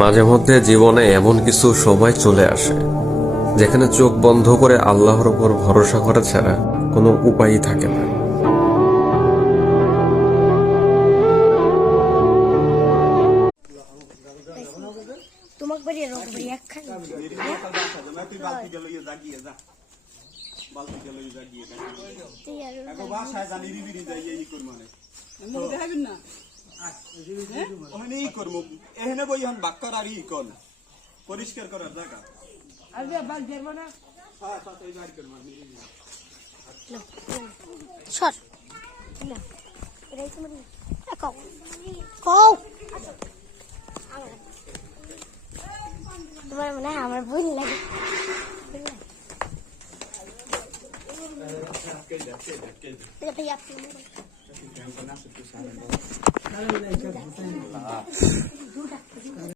মাঝে মধ্যে জীবনে এমন কিছু সময় চলে আসে যেখানে চোখ বন্ধ করে আল্লাহর উপর ভরসা করা ছাড়া কোনো উপায়ই থাকে না। পরিষ্কার করার জায়গা তোমার মনে হয় আমার ভুল লাগে।